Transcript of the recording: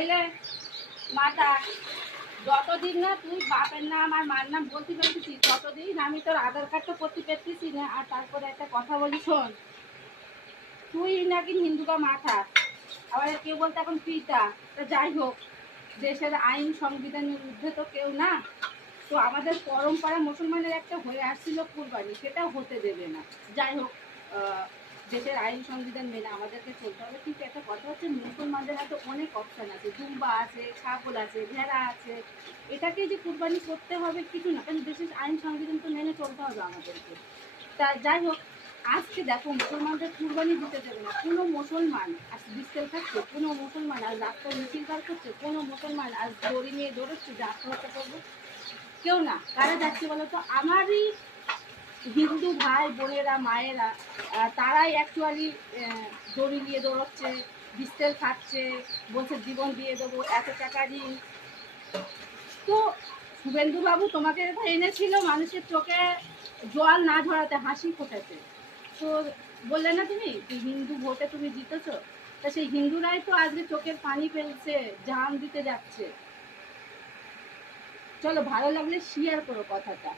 এলে মাতা, যতদিন না তুই বাপের নাম আর মার নাম বলতে পেরেছিস ততদিন আমি তোর আধার কার্ডটা করতে পেরেছি না। আর তারপরে একটা কথা বলি শোন, তুই নাকি হিন্দুকা মাথা, আবার কেউ বলতে এখন পিতা। তো যাই হোক, দেশের আইন সংবিধানের ঊর্ধ্বে তো কেউ না। তো আমাদের পরম্পরা মুসলমানের একটা হয়ে আসছিল কুরবানি, সেটাও হতে দেবে না। যাই হোক, দেশের আইন সংবিধান মেনে আমাদেরকে চলতে হবে। কিন্তু একটা কথা হচ্ছে, মুসলমানদের হাতে অনেক অপশান আছে, দুম্বা আছে, ছাগল আছে, ভেড়া আছে। এটাকে যে কুরবানি করতে হবে কিছু না, কারণ দেশের আইন সংবিধান তো মেনে চলতে হবে আমাদেরকে। তা যাই হোক, আজকে দেখো মুসলমানদের কুরবানি দিতে দেবে না কোনো মুসলমান। আজ ডিস্টেল থাকছে কোনো মুসলমান, আজ রাস্তায় মিছিল বার করছে কোনো মুসলমান, আজ দড়ি নিয়ে দৌড়চ্ছে যে আত্মহত্যা করবো, কেউ না। কারা যাচ্ছে বলো তো? আমারই হিন্দু ভাই বোনেরা, মায়েরা, তারাই অ্যাকচুয়ালি দড়ি নিয়ে দৌড়চ্ছে, ডিস্টেল খাচ্ছে, বলছে জীবন দিয়ে দেবো, এত টাকা ঋণ। তো শুভেন্দু বাবু তোমাকে এনেছিল মানুষের চোখে জল না ঝরাতে, হাসি ফোটাতে। তো বললে না তুমি হিন্দু ভোটে তুমি জিতেছো, তা সেই হিন্দুরাই তো আজকে চোখের পানি ফেলছে, জান দিতে যাচ্ছে। চলো, ভালো লাগলে শেয়ার করো কথাটা।